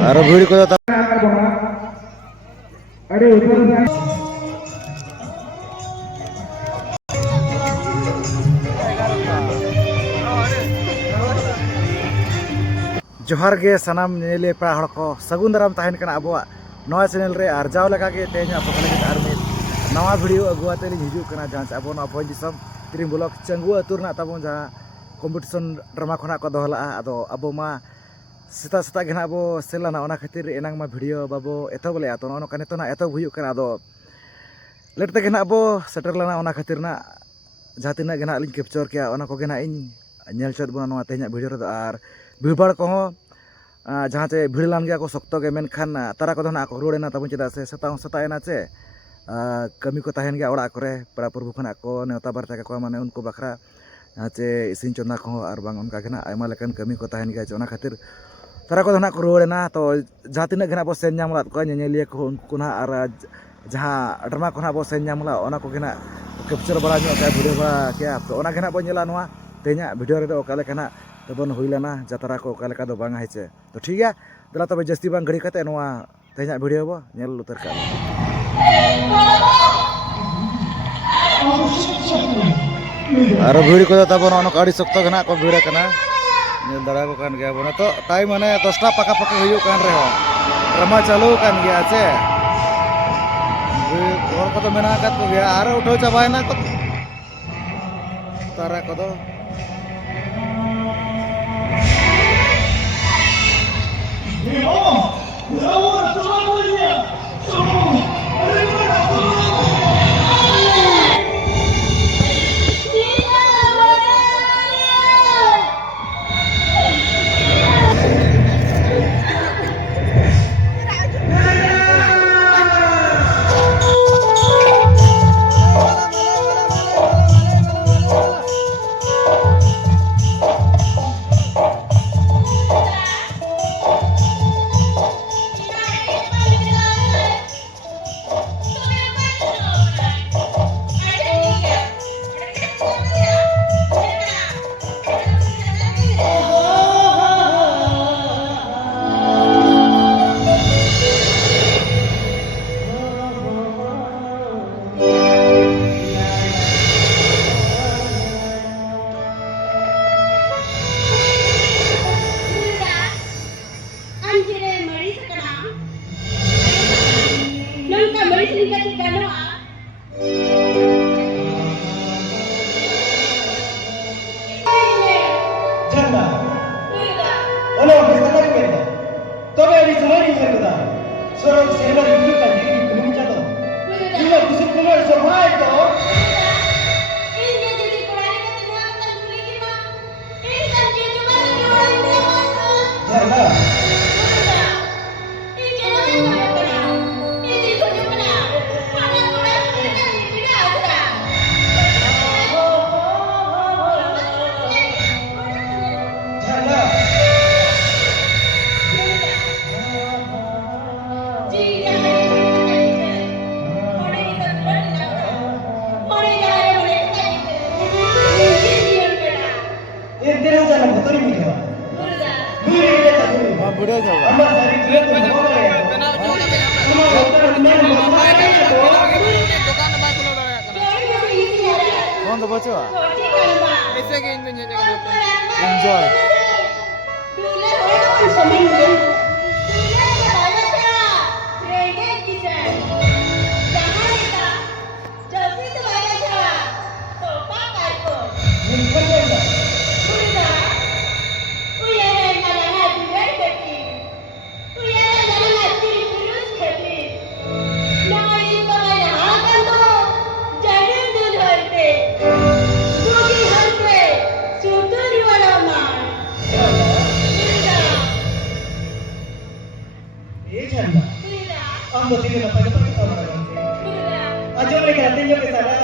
Aduh, beli kau tak? जोहार गे सनाम नेले पड़ा हड़ को सगुन दाराम ताहन कना अबुआ नवा चैनल रे आरजाव लगा के तेज पकड़ के आर में नवा वीडियो अगुआते लिंग हिजू कना जहां अबो ना भोज दिसम तिरिंग ब्लॉक चंगु अतुर ना ताबो जहां कॉम्पिटिशन ड्रामा खना को दोहला आदो अबो मा सेता सेता गे ना अबो सेला ना ओना खातिर एनांग मा वीडियो बाबो एतो बोले आतो नो कने तो ना एतो हुयु कना आदो लेट ते गे ना अबो सेटर लना ओना खातिर ना जहां तिना गे ना लिंग कैप्चर किया ओना को गे ना इन नेल चोद बना नवा तेज वीडियो रे आर भीड़भाड़ को जहाँ चे भिड़लान गया को सख्त गे मेनखान तारा को ना रुड़ेना तब चेदा से सताएना चे कमी को तहन गया ओड़ा करे पेड़ा प्रभु खना को नेवता बारता को माने उनको बखरा जहाँ चे इसिन चंदा को और बांग उनका ना आयमा लेकन कमी को तहन गया चोना खातिर तारा को ना को रुड़ेना तो जहाँ तिना गे ना बो सेन नामला को नेलिया को उनको ना और जहाँ ड्रामा को ना बो सेन नामला ओना को गे ना कैप्चर बड़ा वीडियो बड़ा क्या तो ओना गे ना बो नेला नोवा तेजा वीडियो रे ओका लेकना तबन हुईलाना जतरा को ओका दो बांग हेचे तो ठीक है दला तब जस्ती बांग घड़ी कते नोवा तेजा वीडियो बो नेल उतर का आरो भिड़ को तबन ओनो काडी सख्त गना को भिड़ कना नेल दरा को कान गया बना तो टाइम माने 10टा पाका पाका हुयु कान रे हो ड्रामा चालू कान गया छे और को तो मेना कात को गया आरो उठो चाबायना को तारा को दो कौन तो बचो ऐसे के enjoy buat ini apa itu kita orang aja mereka hatinya ke sana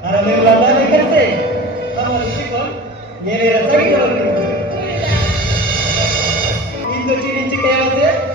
karena mereka lagi kerja kamu harus ikut nyeri rasa gitu itu ciri-ciri kayak apa sih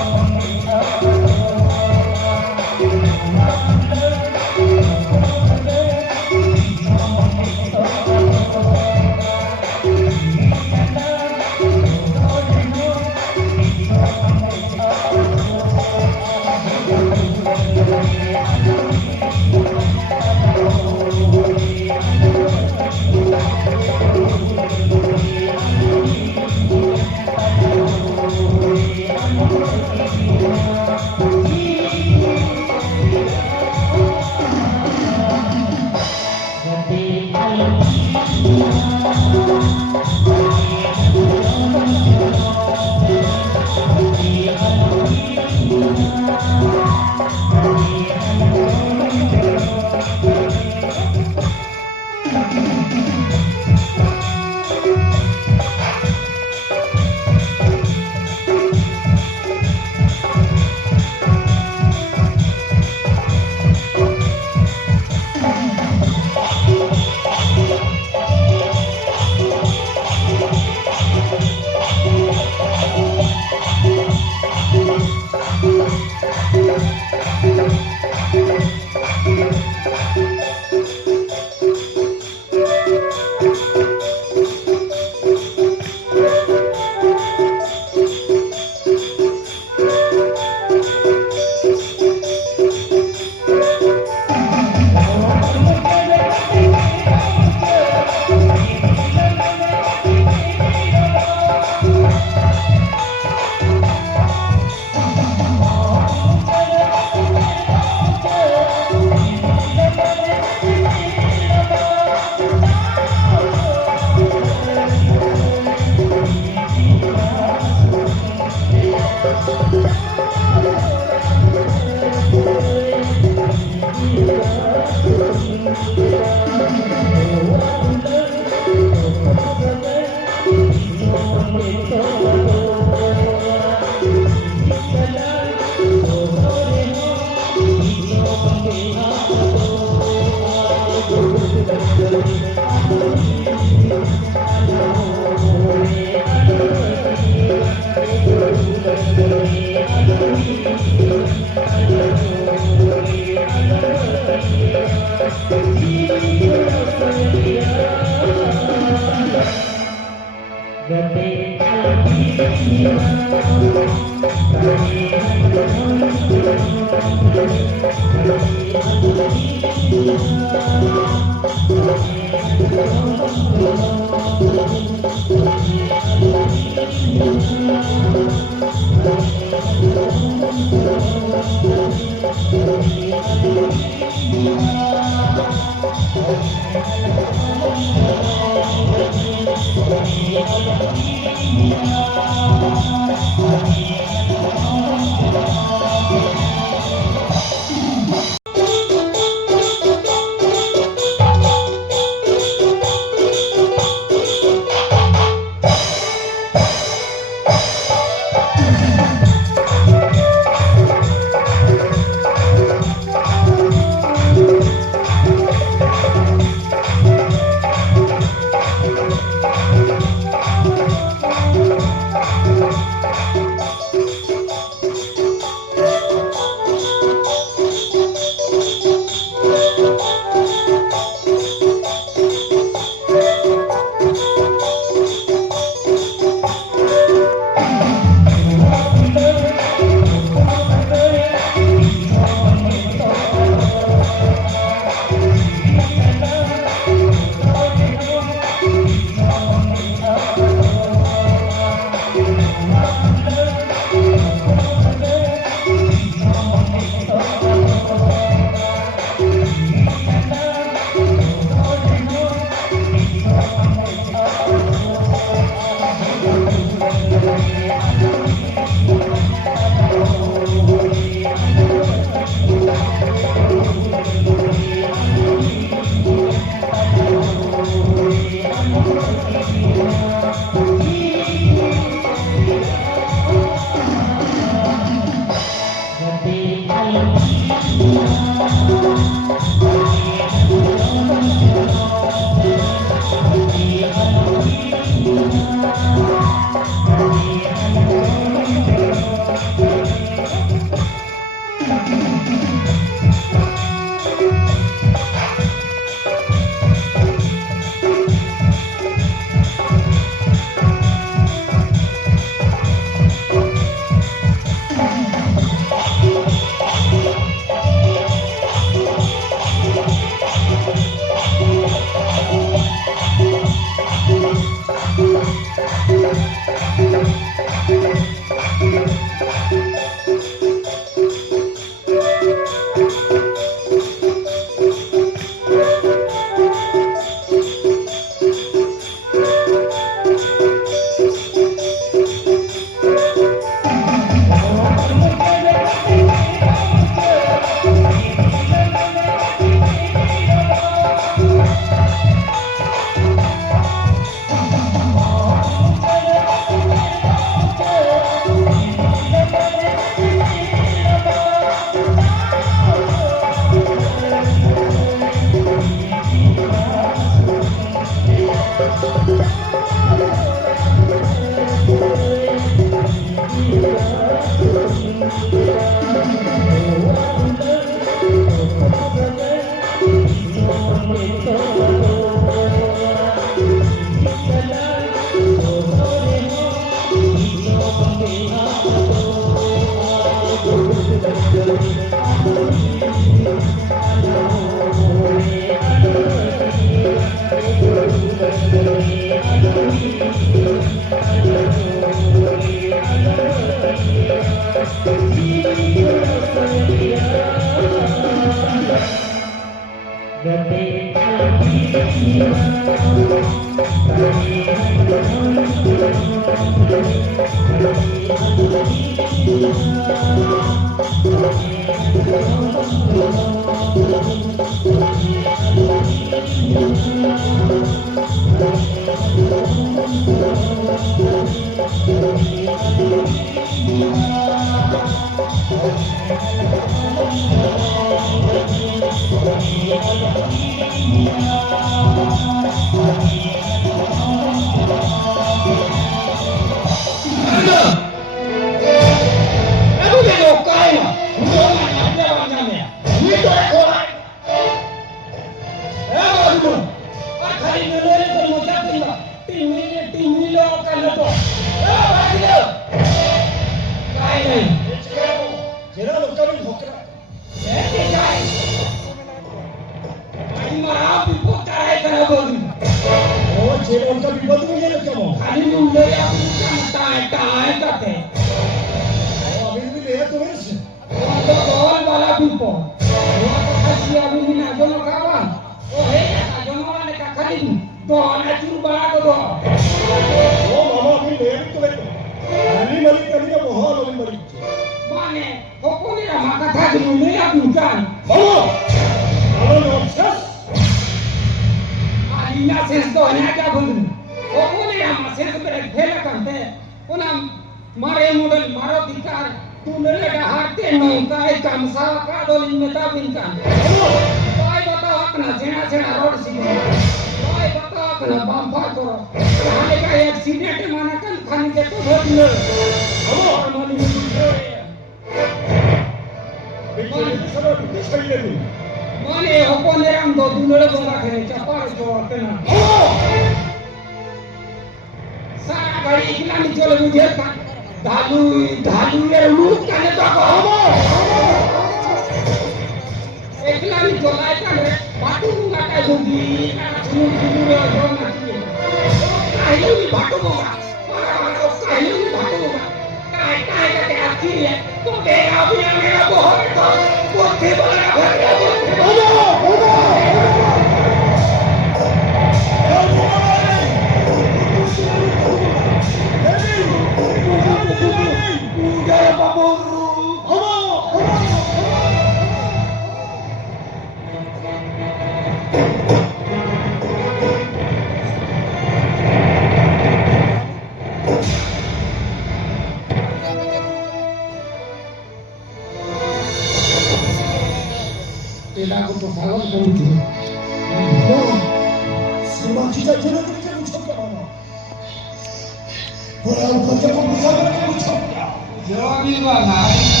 Jawabin banget.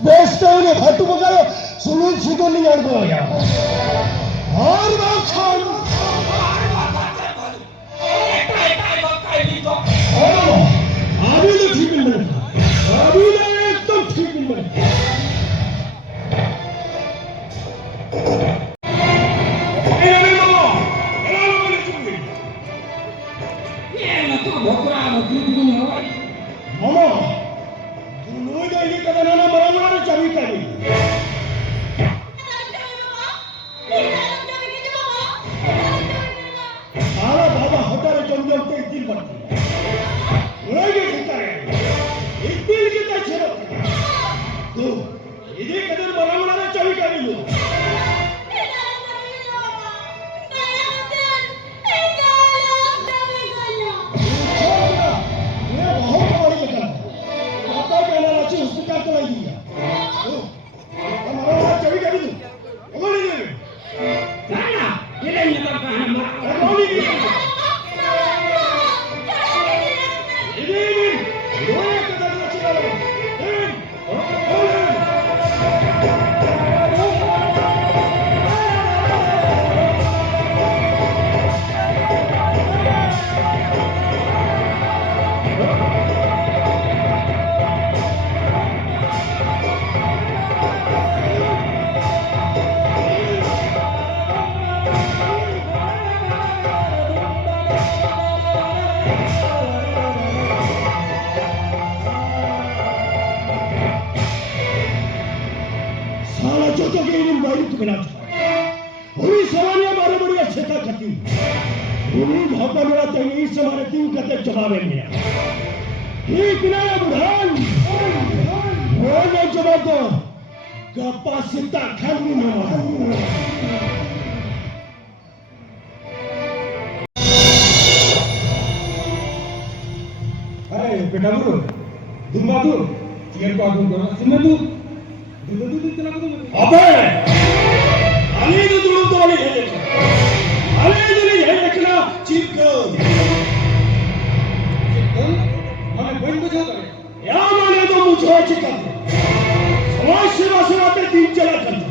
Best है उन्हें भाटू बगारो सुनील सीधो नहीं आड़ गया और बाखान अभी तो ठीक मिल रहा अभी तो एकदम ठीक मिल रहा मामा दोनों ही कदम ना बराबर चाबी करी सारा बाबा होटल जंगल ते दिल बनती उन्हें ठिका है एक दिल की तरह चलो तो ये कदम बराबर चाबी करी लो जोतो के इन बारी तो बिना पूरी सवालिया बारे बड़ी अच्छे था करती पूरी भापा मेरा तेरी इस हमारे तीन कते जवाब है मेरा ये किनारा बुढ़ान वो ने जवाब दो कैपेसिटी खाली में अरे बेटा बुरो दुम्बा तू चेयर को आगू करो सुन तू अबे अली तो जुड़ो तो वाली है देखना अली तो नहीं है देखना चीप करो माने बंद बजा करे या माने तो मुझे चिकन समाज सेवा से आते दिन चला करता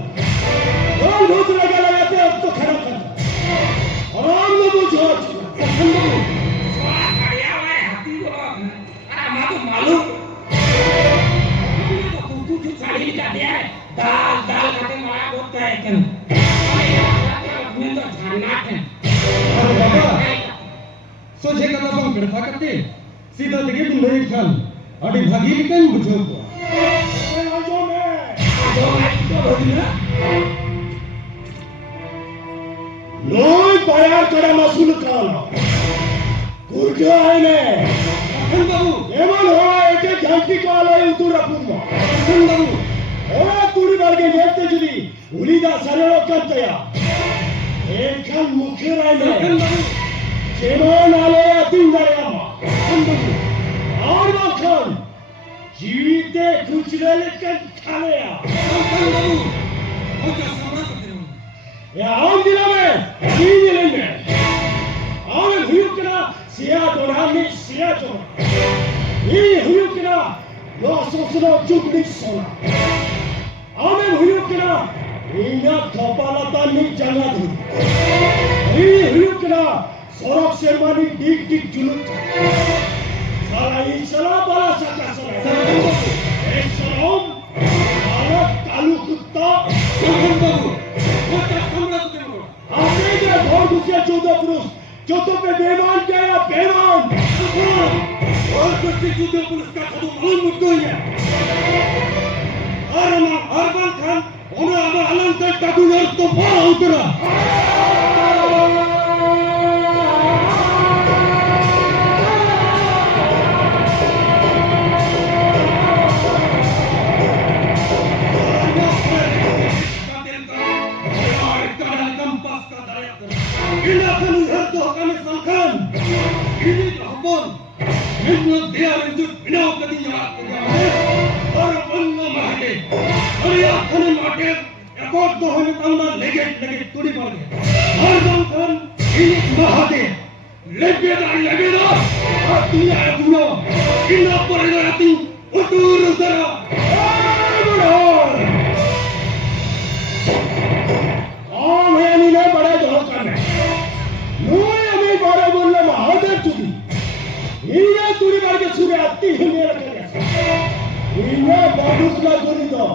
और बहुत लगाते अब तो खड़ा करता आराम में मुझे चिकन दाल दाल खाते मारा बोलता है क्या अपने तो जानना है सोचे कदा बंग करता करते सीधा देखे तुम नहीं खान अभी भागी भी कहीं बुझो को आजो मैं तो बोली ना लोग बाजार करा मसूल काला कुर्जा है ने अपन बाबू एमन हुआ एक घंटी काला उतु रखूंगा अपन बाबू ओरा तुड़ी बार के देखते जुली उलीदा सरलो करतया एक खान मुखे राय ने अपन बाबू जेनो नाले अतिन दरियामा अपन बाबू और खान जीविते खुचरल के खालेया अपन बाबू वो क्या समझ सकते हो या आम दिला में तीन दिले में आम हुयुकना सिया दोरानी सिया जो ये हुयुकना लो सोसनो चुकनी सोना आम हुयुकना इन्या कपालता नि जंगा धुरी ये हुयुकना सोरक शेरवानी डिग डिग जुलूत साला ये चला बाला सका सला एक सलाम आला कालू कुत्ता संगम बाबू वो क्या समझ सकते हो आपने क्या घोर घुसिया 14 पुरुष जो तो पे बेमान क्या या बेमान और कुछ जूते पुलिस का खदू मालूम मुद्दो है और हम अरबन खान उन्हें अब अलग तक काटू यार तो बाहर उतरा dia untuk bina kadinya और बंद मारे और या खाने मारे एकॉर्ड तो होने तंदा लेगे लेगे तुड़ी पड़ गए और बंद इन महादे Lebeda, artinya punya, ina perhati, utur utara, benar. हम है नहीं बड़ा धोखा में नूर अभी बारह बोलने में हाजिर चुकी इन्हें तुरी बार के सुबह आती ही मेरे लगे इन्हें बाबूस का तुरी दो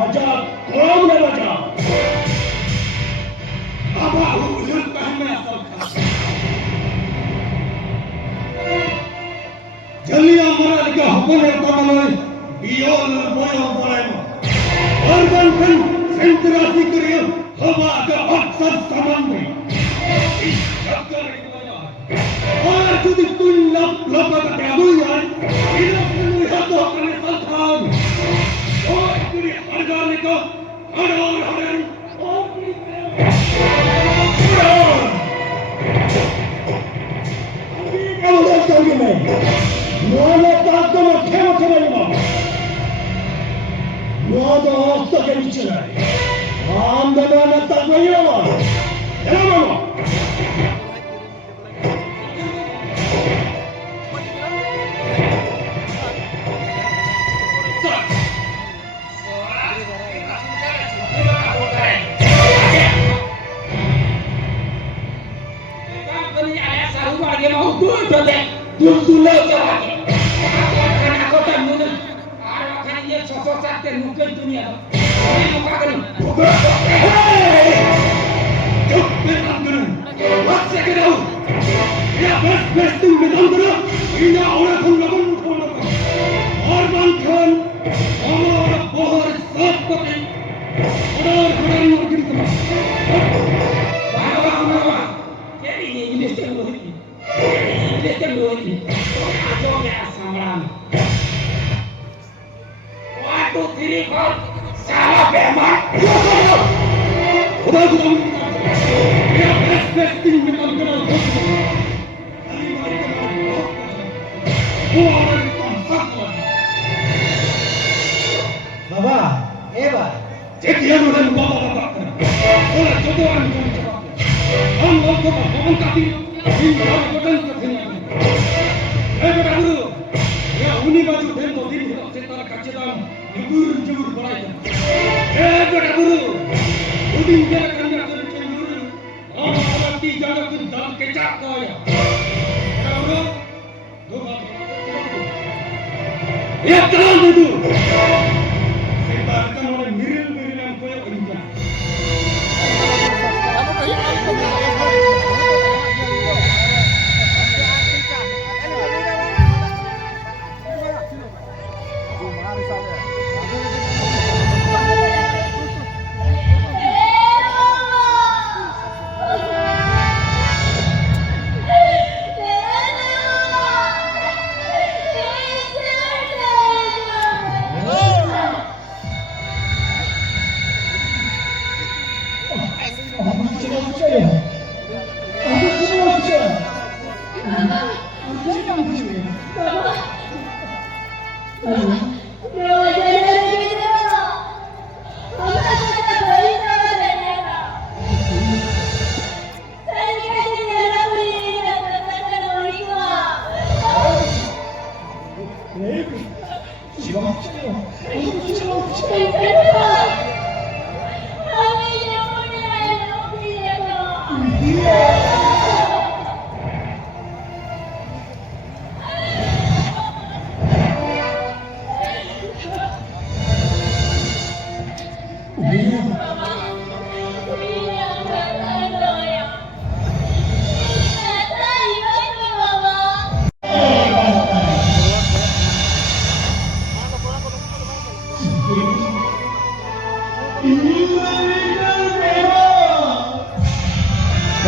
आजा कौन न बचा अब उधर पहनने जल्दी हमारा लिखा हुक्म करता है बियोल बोयो बोलेगा और बंधन सेंट्रासी करियो हवा का अक्सर समान में इस चक्कर और जुदी तुम लप का त्यागु यार इन अपने हाथों करने सल्तान और पूरी हरगाने को हड़ोर और पूरी अभी क्या बोल रहे मैं नौले ताक को मक्खे नहीं मार नौले हफ्ते के नीचे नहीं हम दबाना तक नहीं होगा है ना मामा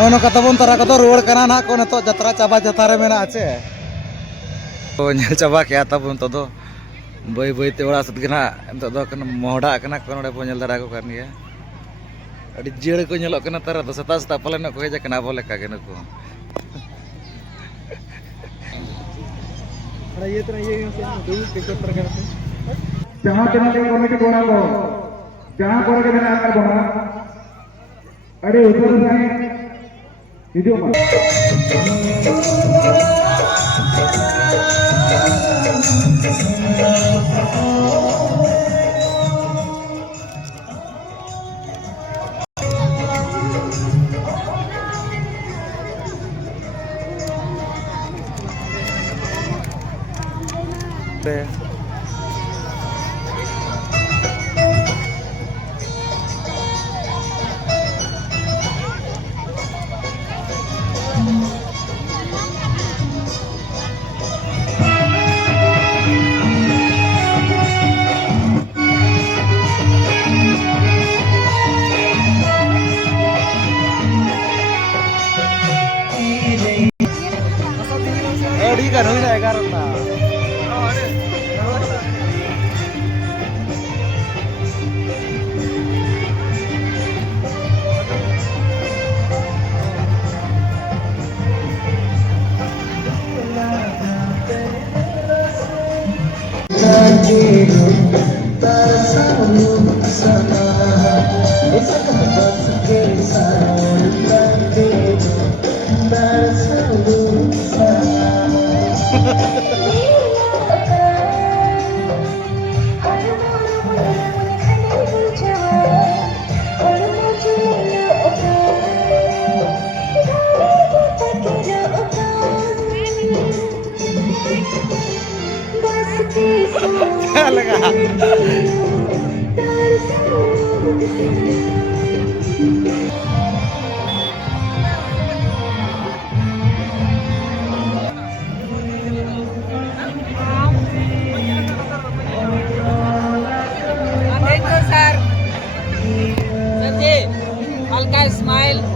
Nono katabon tara kato ruwar kana na ko nato jatra chaba jatare mena ache to nyel chaba kya tabon to do boy boy te ora sat gena to do kana mohda kana ko node ponyel dara ko kan ya adi jere ko nyelok kana tara to sata sata palen ko heja kana bole ka gena ko ara ye do ticket पर करते जहां channel committee कोना को जहां पर के मेरा आकर बना अरे उधर से video mah. Deh. Di kan huy này karena Halo, Sar. Sanji, Alka smile.